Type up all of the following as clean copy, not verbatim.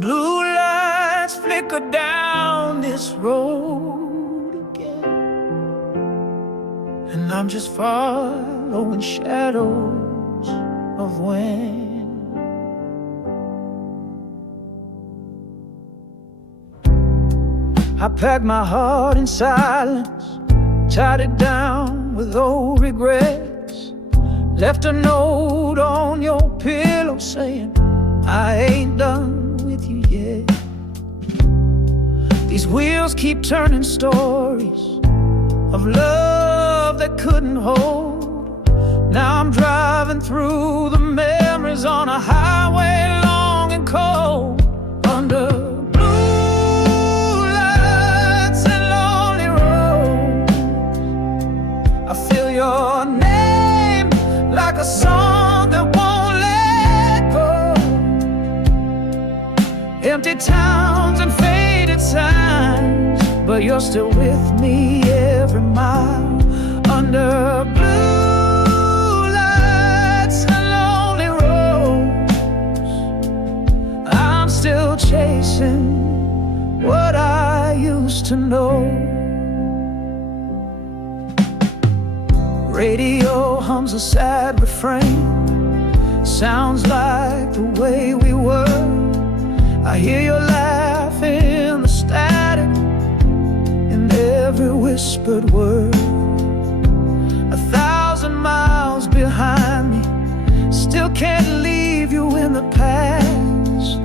Blue lights flicker down this road again, and I'm just following shadows of when. I packed my heart in silence, tied it down with old regrets, left a note on your pillow saying I ain't done with you yet. These wheels keep turning stories of love that couldn't hold. Now I'm driving through the memories on a highway long and cold, under blue lights and lonely roads. I feel your name like a song that won't let go. Empty towns and faded signs, but you're still with me every mile, under blue lights and lonely roads. I'm still chasing what I used to know. Radio hums a sad refrain, sounds like the way we were. I hear your laugh in the static, in every whispered word. 1,000 miles behind me, still can't leave you in the past,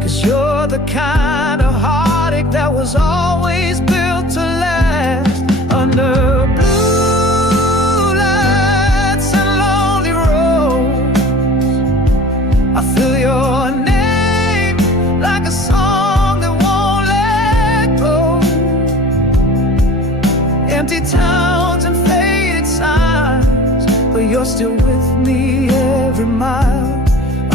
'cause you're the kind of heartache that was always built to last, under blue lights and lonely roads. I feel your name like a song that won't let go. Empty towns and faded signs, but you're still with me every mile,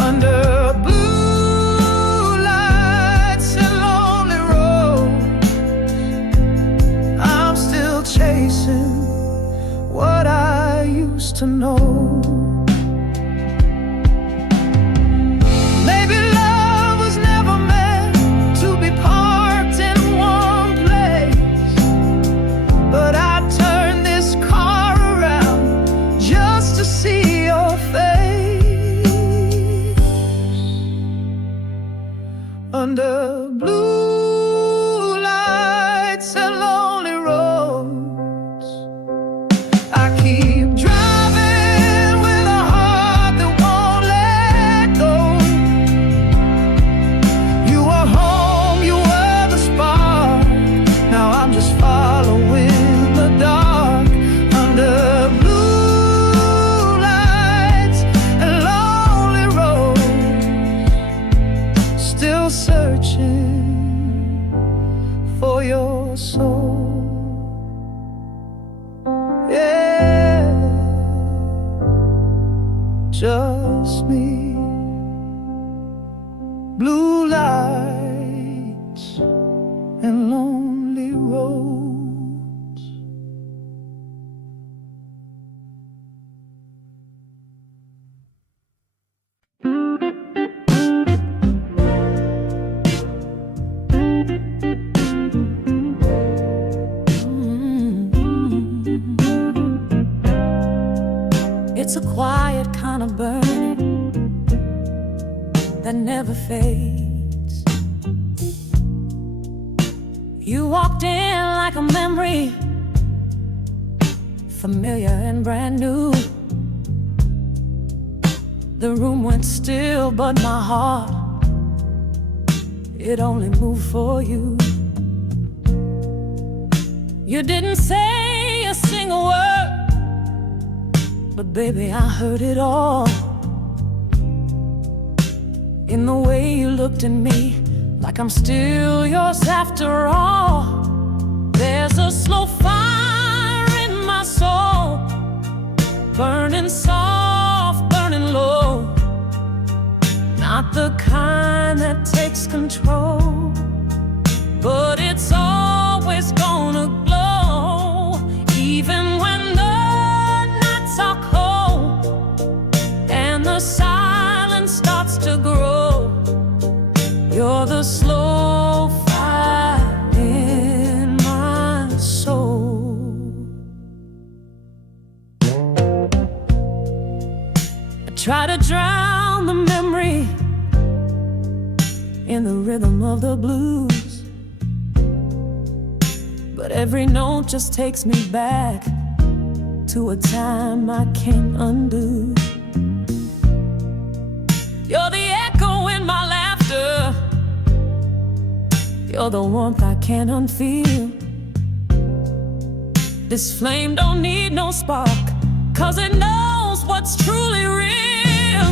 under blue lights and lonely roads. I'm still chasing what I used to know. Maybe love was never meant to be parked in one place, but I turned this car around just to see your face, under blue lights and lonely roads. I keep driving with a heart that won't let go. You were home, you were the spark. Now I'm just following the dark, under blue lights and lonely roads. Still searching for your soul. Yeah, just me. Blue lights and lonely roads. It's a quiet kind of burning that never fades. You walked in like a memory, familiar and brand new. The room went still, but my heart, it only moved for you. You didn't say a single word, but baby, I heard it all. In the way you looked at me, like I'm still yours after all. There's a slow fire in my soul, burning soft, burning low. Not the kind that takes control, but it's always gonna glow, even when the nights are cold and the silence starts to grow. You're in the rhythm of the blues. But every note just takes me back to a time I can't undo. You're the echo in my laughter, you're the warmth I can't unfeel. This flame don't need no spark, 'cause it knows what's truly real.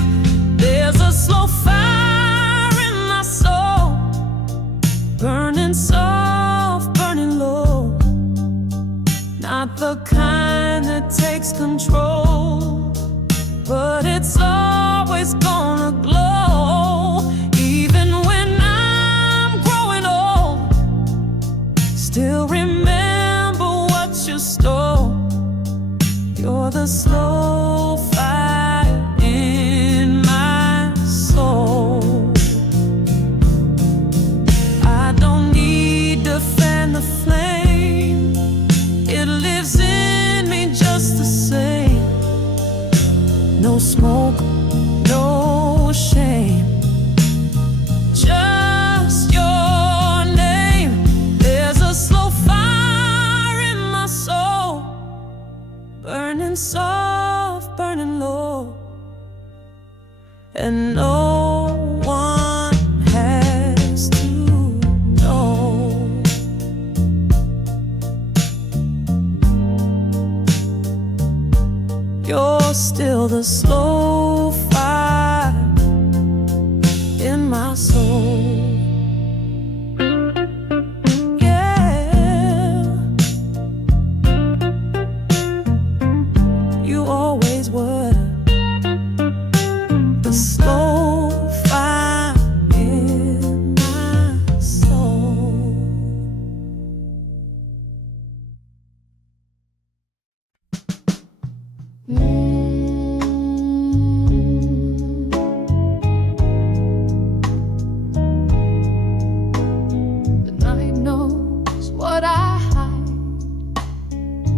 There's a slow fire in my soul, burning soft, burning low. Not the kind that takes control, but it's always gonna glow. Even when I'm growing old, still remember what you stole. You're the slow fire in my soul. I don't need to fan the flame, it lives in me just the same. No smoke, no shame, just your name. There's a slow fire in my soul, burning soft, burning low, and no one has to know. You're still the slow fire in my soul. Yeah, you always were the slow fire in my soul. The night knows what I hide,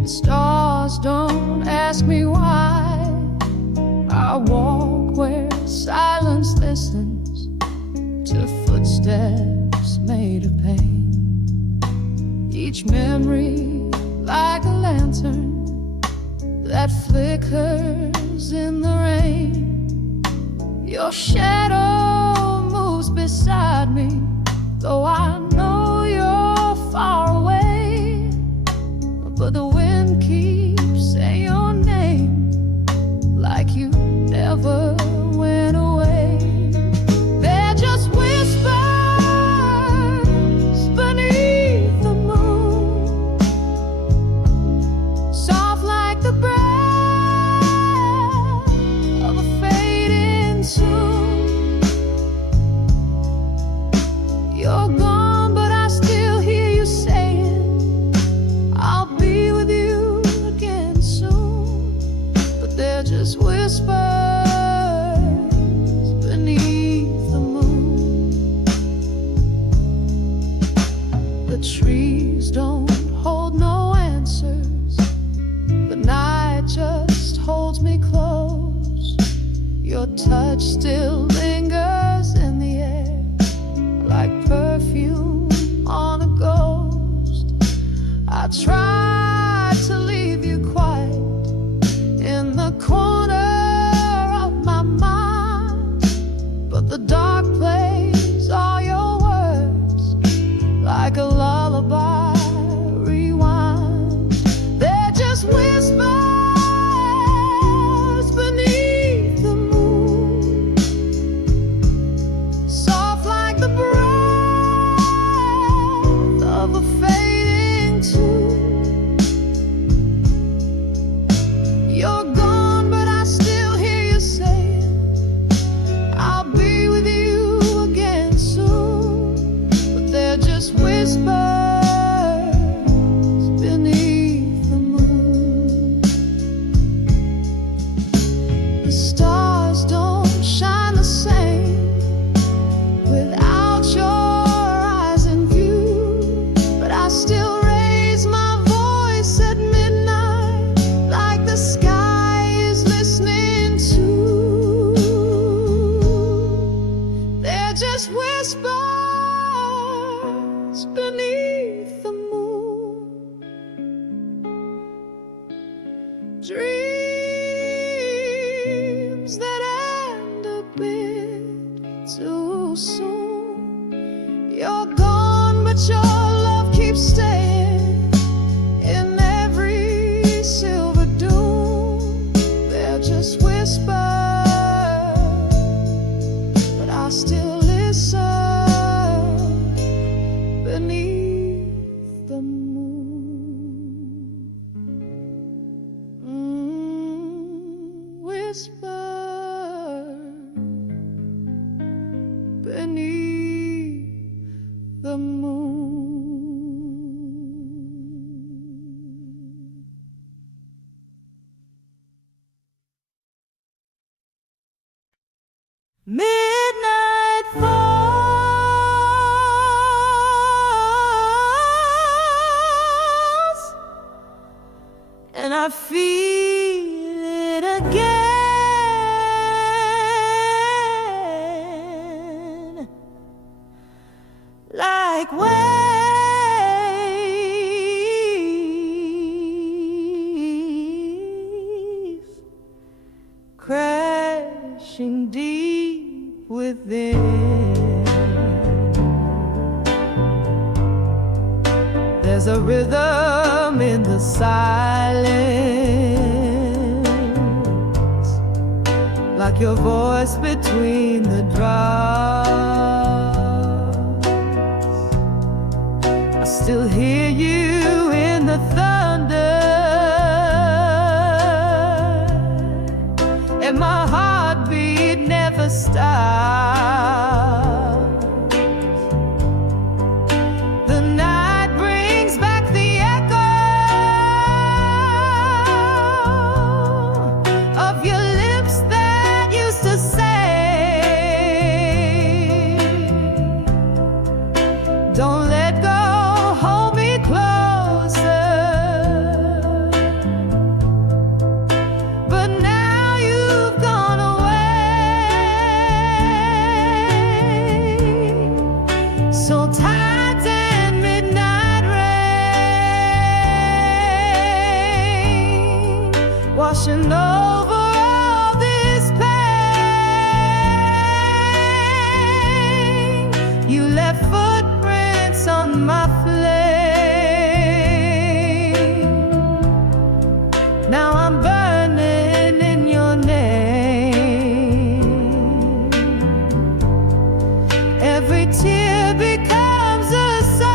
the stars don't ask me why. I walk where silence listens to footsteps made of pain. Each memory like a lantern that flickers in the rain. Your shadow moves beside me, though I know you're far away. But the wind keeps saying your name like you never went away. They're just whispers beneath the moon, soft like the breath of a fading tune. You're gone, but I still hear you saying, I'll be with you again soon. But they're just whispers beneath the moon. The trees don't hold no answers, the night just holds me close. Your touch still lingers in the air like perfume on a ghost. I tried to leave you quiet in the corner of my mind, but the dark plays all your words like a lullaby rewind. They're just whispers beneath the moon, soft like the breath of a fading tune. You're gone, but I still hear you saying, I'll be with you again soon. But they're just whispers beneath the moon. The stars don't shine the same without your eyes in view, but I still raise my voice at midnight like the sky is listening to. They're just whispers too soon. You're gone, but your love keeps staying in every silver dune. They're just whispers, but I still listen beneath the moon. Whisper beneath the moon. Midnight falls, and I feel it again, like waves crashing deep within. There's a rhythm in the silence, like your voice between the drums. I still hear you in the thunder, and my heartbeat never stops. The night brings back the echo of your lips that used to say, don't let go, hold me closer. But now you've gone away, so tides and midnight rain washing over all this pain. You left footprints on my flame. Now I'm burning in your name. Every tear becomes a song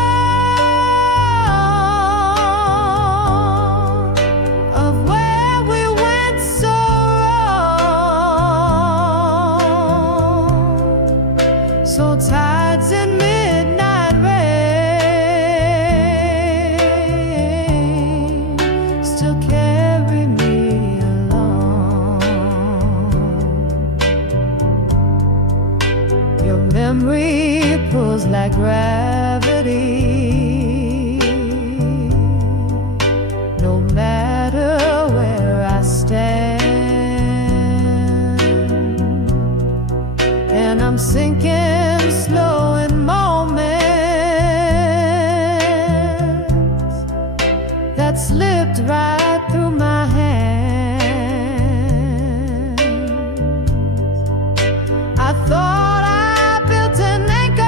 of where we went so wrong. So tides and midnight rain still carry me along. Your memory pulls like gravity, no matter where I stand. And I'm sinking slow in moments that slipped right through my hands. I thought I built an anchor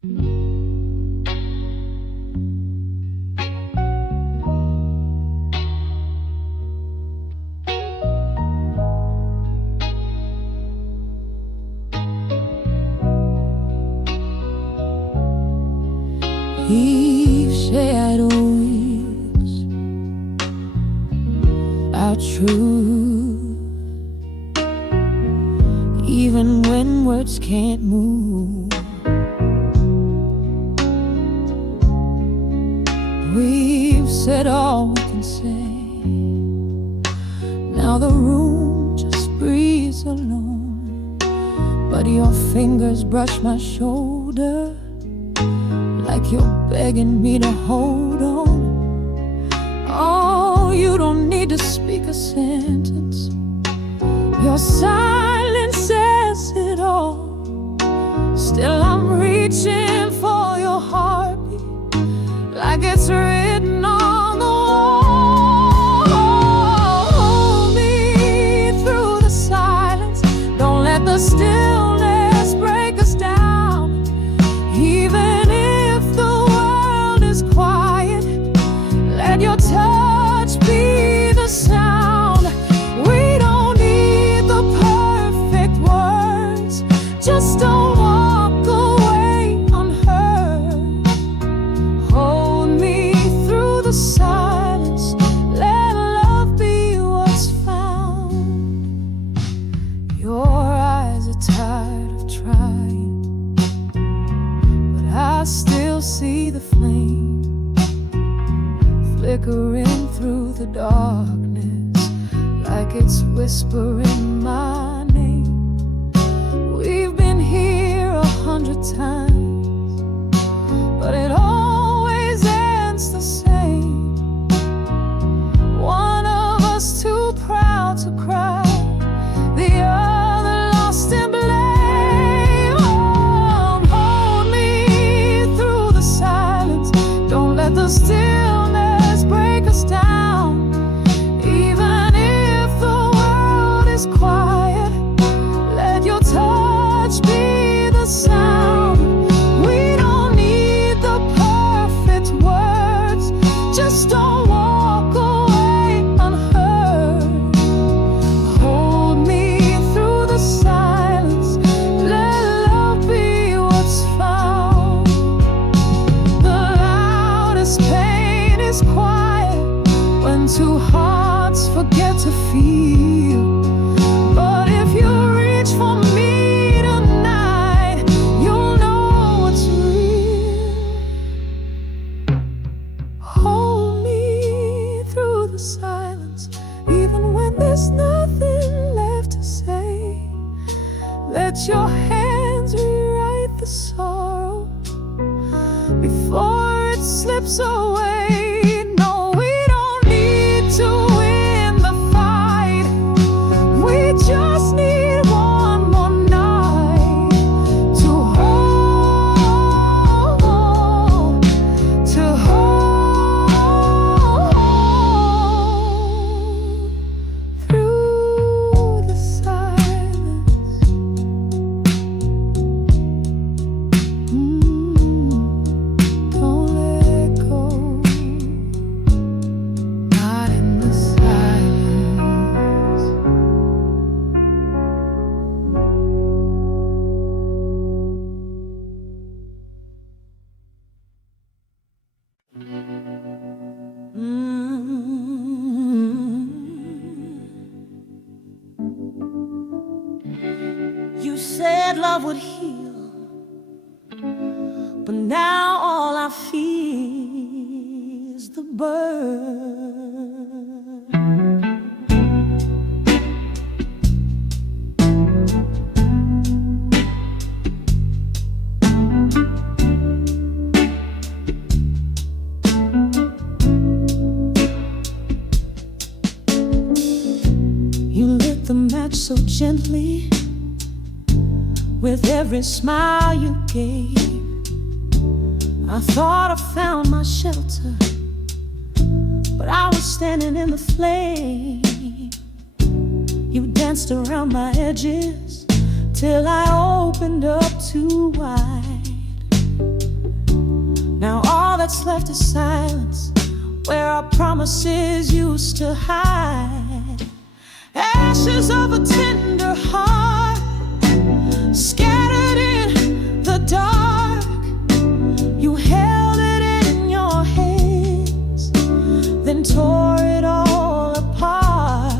We've shared weeks, our truth, even when words can't move. We've said all we can say. Now the room just breathes alone, but your fingers brush my shoulder like you're begging me to hold on. Oh, you don't need to speak a sentence. Your silence says it all. Still I'm reaching for your heartbeat, like it's written on the wall. Hold me through the silence. Don't let the stillness break us down. Even if the world is quiet, let your touch be the sound. We don't need the perfect words, just don't walk away unheard. Hold me through the silence, let love be what's found. Your eyes are tired of trying, but I still see the flame flickering through the darkness, like it's whispering my name. We've been here 100 times, but it always ends the same. One of us too proud to cry, the other lost in blame. Oh, hold me through the silence. Don't let the stillness break us down. Even if the world is quiet, let your touch be the sound. We don't need the perfect words, just don't walk away unheard. Hold me through the silence, let love be what's found. The loudest pain is quiet when two hearts forget to feel. But if you reach for me tonight, you'll know what's real. Hold me through the silence, even when there's nothing left to say. Let your hands rewrite the sorrow before it slips away. No, we don't need to win the fight. We just need one more night to hold, to hold through the silence. Don't let go, not in the silence. You said love would heal, but now all I feel is the burn. You lit the match so gently with every smile you gave. I thought I found my shelter, but I was standing in the flame. You danced around my edges till I opened up too wide. Now all that's left is silence, where our promises used to hide. Ashes of a tender heart, scattered in the dark. You held it in your hands, then tore it all apart.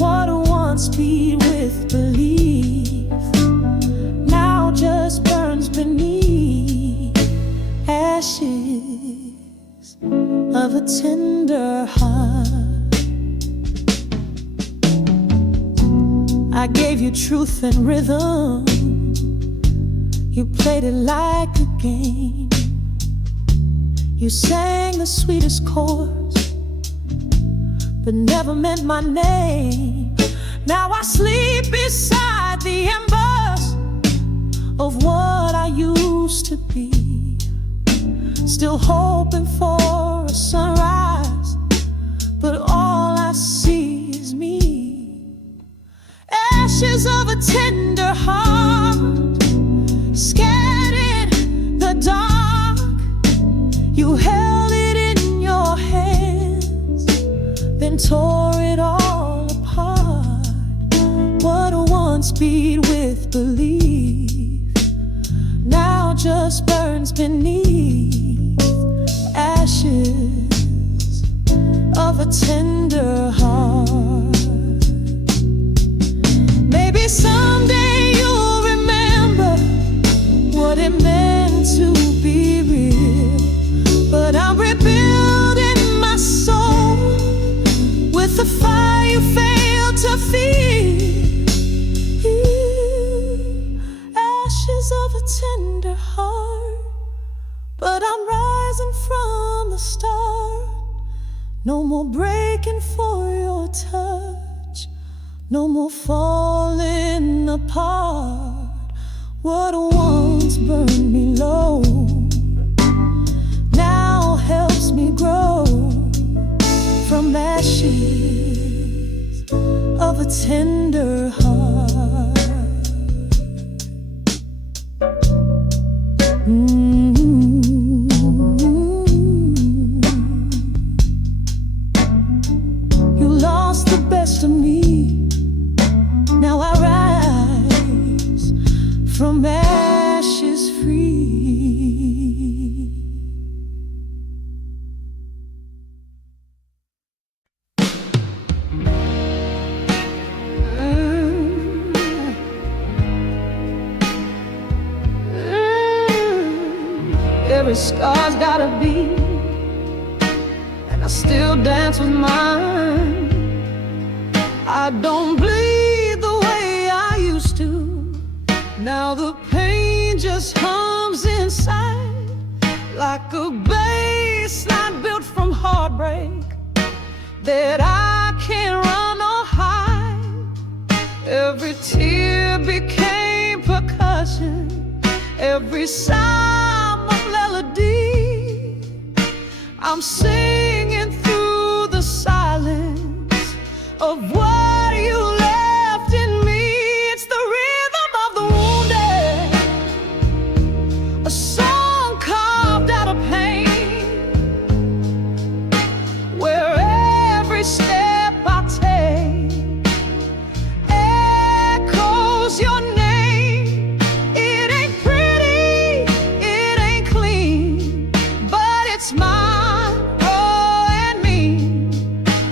What once beat with belief now just burns beneath. Ashes of a tender heart. I gave you truth and rhythm, you played it like a game. You sang the sweetest chords, but never meant my name. Now I sleep beside the embers of what I used to be, still hoping for a sunrise, but all I see is me. Ashes of a tender heart, scattered in the dark. You held it in your hands, then tore it all apart. What once beat with belief now just burns beneath. Ashes of a tender heart. Maybe someday you'll remember what it meant to be real, but I'm rebuilding my soul with the fire you failed to feel. Ashes of a tender heart, but I'm rising from the start. No more breaking for your touch, no more falling apart. What once burned me low now helps me grow from ashes of a tender heart. You lost the best of me, now I rise from ashes free. Every scar's got a beat, and I still dance with mine. I don't bleed the way I used to. Now the pain just hums inside, like a bass line built from heartbreak that I can't run or hide. Every tear became percussion, every sound a melody. I'm singing through the silence of what you left in me. It's the rhythm of the wounded, a song carved out of pain, where every step I take echoes your name. It ain't pretty, it ain't clean, but it's mine, oh, and me.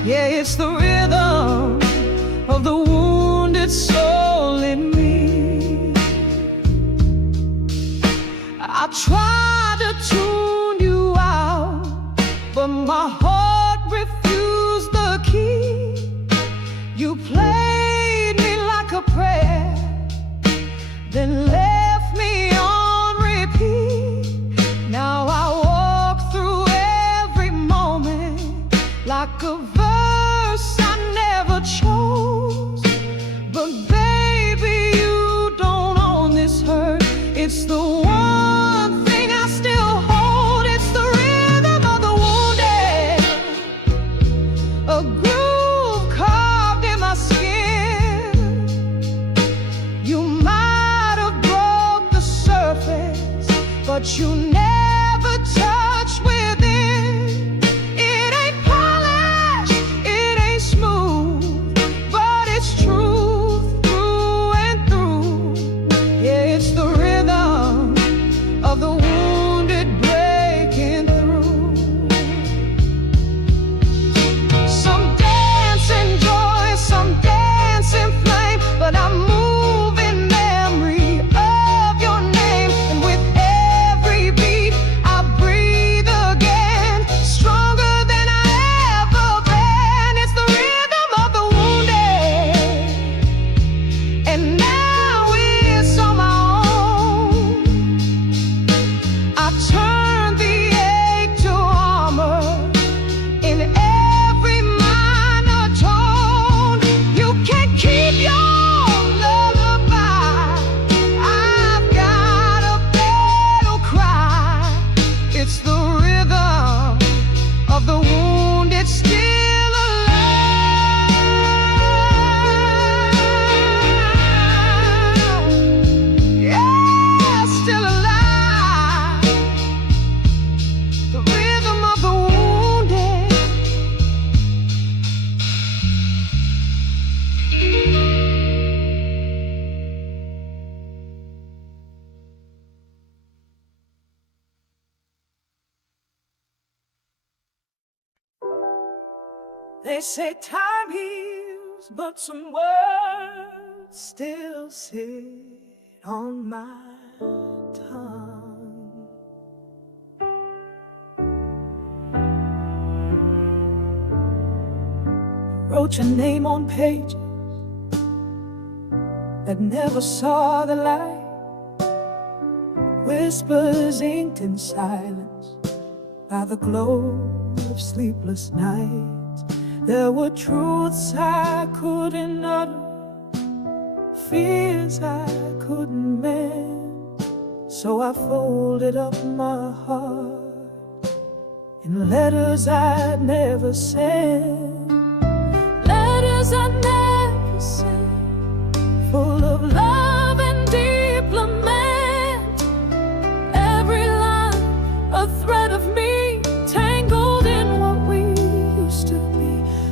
Yeah, it's the rhythm of the wounded soul in me. I tried to tune you out, but my heart refused the key. You played me like a prayer, then left me on repeat. Now I walk through every moment like a verse I never chose. But baby, you don't own this hurt. It's the one thing I still hold. It's the rhythm of the wounded, a groove carved in my skin. You might have broken it's truth through and through. Yeah, it's the rhythm of the wounded breaking through. Some dance in joy, some dance in flame, but I'm moving memory of your name. And with every beat I breathe again, stronger than I ever been. It's the rhythm of the wounded, and now it's on my own. I've turned the ache to armor in every minor tone. You can't keep your lullaby. I've got a battle cry. It's the rhythm of the wounded still alive. Yeah, still alive. The rhythm of the wounded. They say time heals, but some words still sit on my tongue. Wrote your name on pages that never saw the light. Whispers inked in silence by the glow of sleepless nights. There were truths I couldn't utter, fears I couldn't mend. So I folded up my heart in letters I'd never sent. Letters I'd never sent, full of love and deep lament. Every line a thread of me, tangled in what we used to be.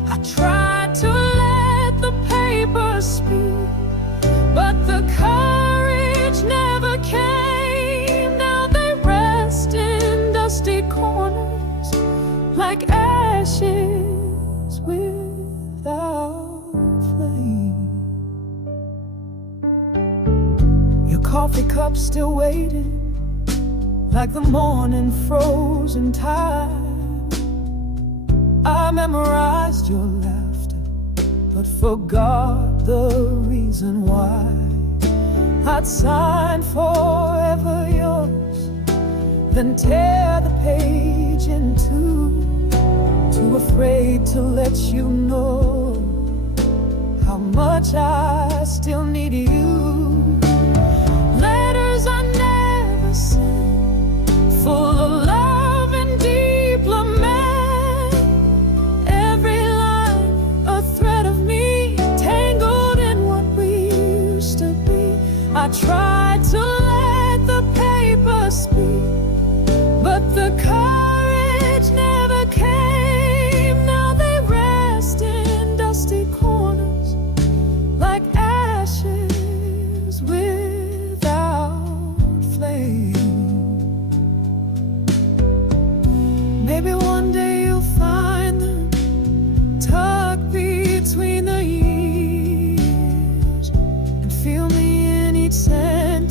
I tried to let the paper speak, but the courage never came. Now they rest in dusty corners like ashes without flame. Your coffee cup still waiting, like the morning frozen tide. I memorized your laughter, but forgot the reason why. I'd sign forever yours, then tear the page in two, too afraid to let you know how much I still need you. Letters I never sent, full of love and deep lament. Every line a thread of me, tangled in what we used to be. I tried to let the paper speak, but the courage never came. Now they rest in dusty corners like ashes without flame. Maybe one day you'll find them tucked between the years, and feel me in each sentence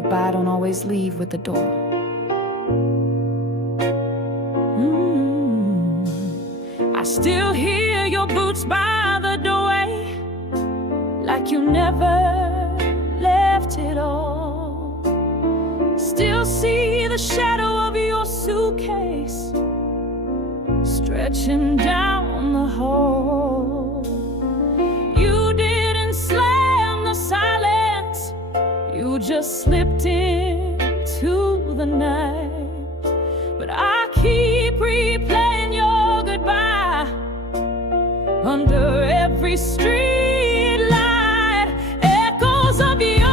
goodbye don't always leave with the door. I still hear your boots by the doorway, like you never left it all. Still see the shadow of your suitcase stretching down the hall. You didn't slam the silence, you just slipped into the night. But I keep replaying your goodbye under every street light. Echoes of your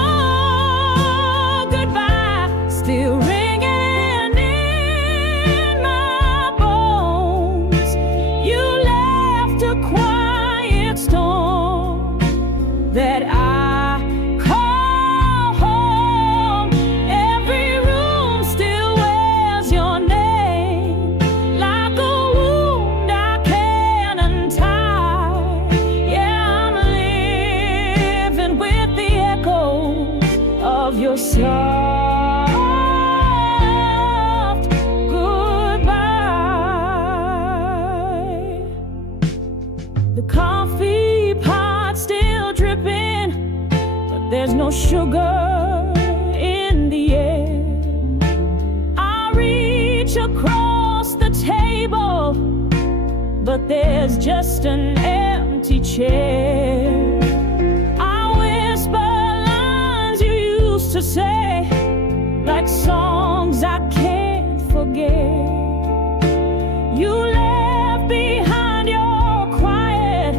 goodbye still ringing in my bones. You left a quiet storm that I call home. Every room still wears your name, like a wound I can't untie. Yeah, I'm living with the echoes of your soft goodbye. The coffee pot still dripping, but there's no sugar in the air. I reach across the table, but there's just an empty chair. I whisper lines you used to say, like songs I can't forget. You left behind your quiet,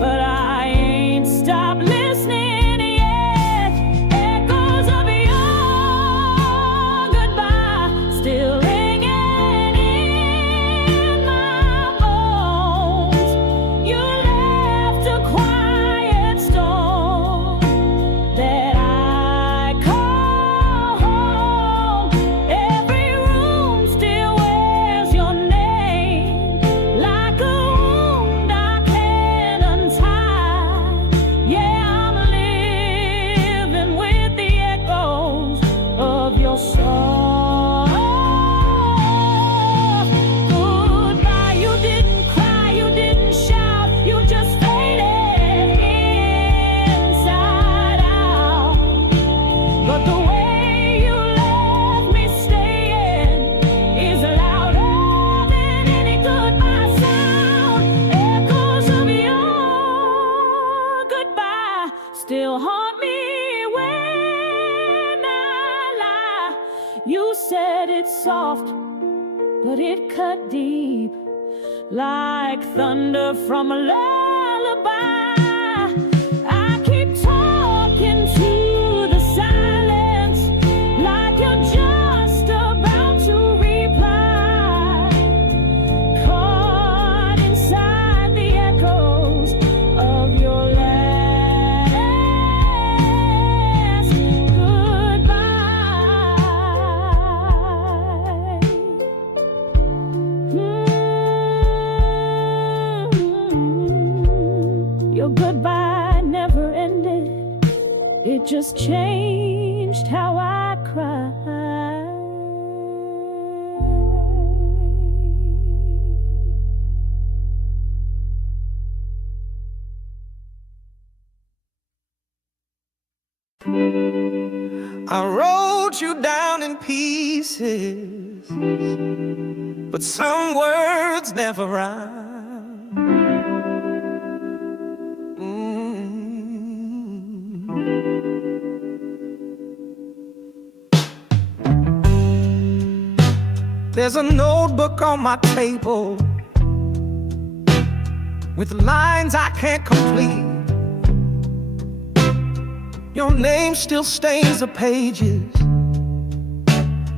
but I ain't stopped listening yet. Echoes of your goodbye still ringing in my bones. You left a quiet storm that I call home. Every room still wears your name, like a wound I can't untie. Yeah, I'm living with the echoes of your soft goodbye. You didn't cry, you didn't shout, you just faded inside out. But the way you left me staying is louder than any goodbye sound. Echoes of your goodbye still haunt me when I lie. You said it's soft, but it cut deep, like thunder from a lullaby. I keep talking to the silence, like you're just about to reply. Caught inside the echoes of your last goodbye. Your goodbye never ended, it just changed how I cry. I wrote you down in pieces, but some words never rhyme. There's a notebook on my table with lines I can't complete. Your name still stains the pages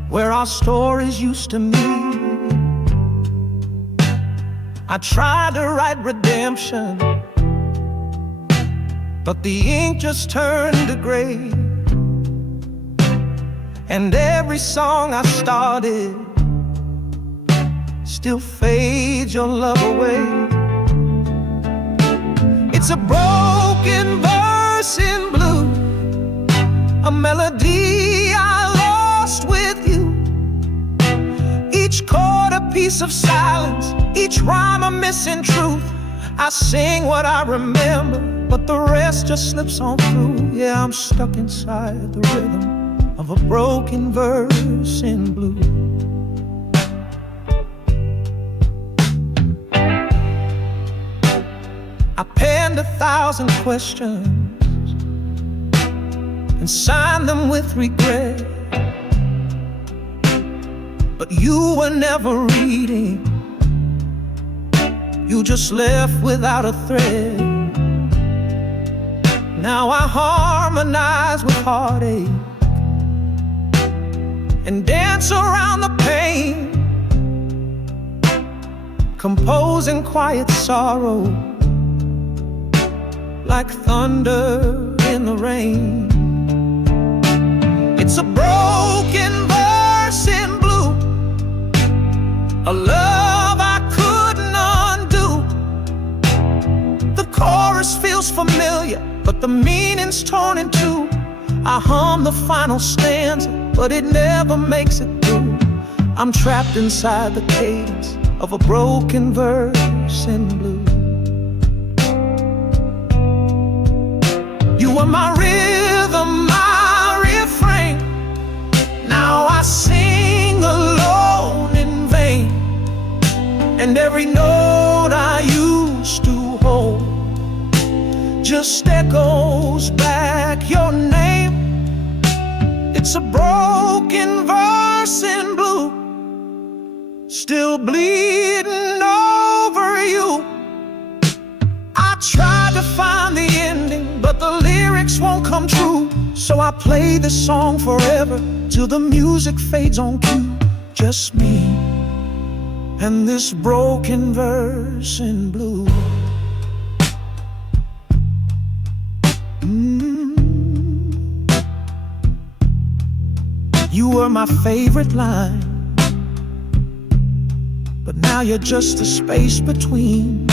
where our stories used to meet. I tried to write redemption, but the ink just turned to gray. And every song I started still fades your love away. It's a broken verse in blue, a melody piece of silence, each rhyme a missing truth. I sing what I remember, but the rest just slips on through. Yeah, I'm stuck inside the rhythm of a broken verse in blue. I penned 1,000 questions and signed them with regret, but you were never reading. You just left without a thread. Now I harmonize with heartache and dance around the pain, composing quiet sorrow like thunder in the rain. It's a broken verse in blue, a love I couldn't undo. The chorus feels familiar, but the meaning's torn in two. I hum the final stanza, but it never makes it through. I'm trapped inside the cadence of a broken verse in blue. You were my rhythm, my refrain. Now I sing alone in vain, and every note I used to hold just echoes back your name. It's a broken verse in blue, still bleeding over you. I tried to find the ending, but the lyrics won't come true. So I play this song forever till the music fades on cue. Just me and this broken verse in blue. You were my favorite line, but now you're just a space between.